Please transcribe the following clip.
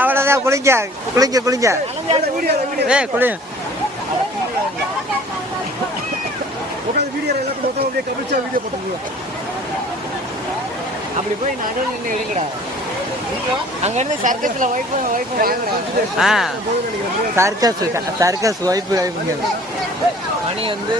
அவ்வளவுதான். குளிங்க குளிங்க குளிங்க. குளி அப்படி போய் நடுவில் நின்று எடுக்கடா. அங்க இருந்து சர்க்கஸ்ல சர்க்கஸ் வைப்பு மணி வந்து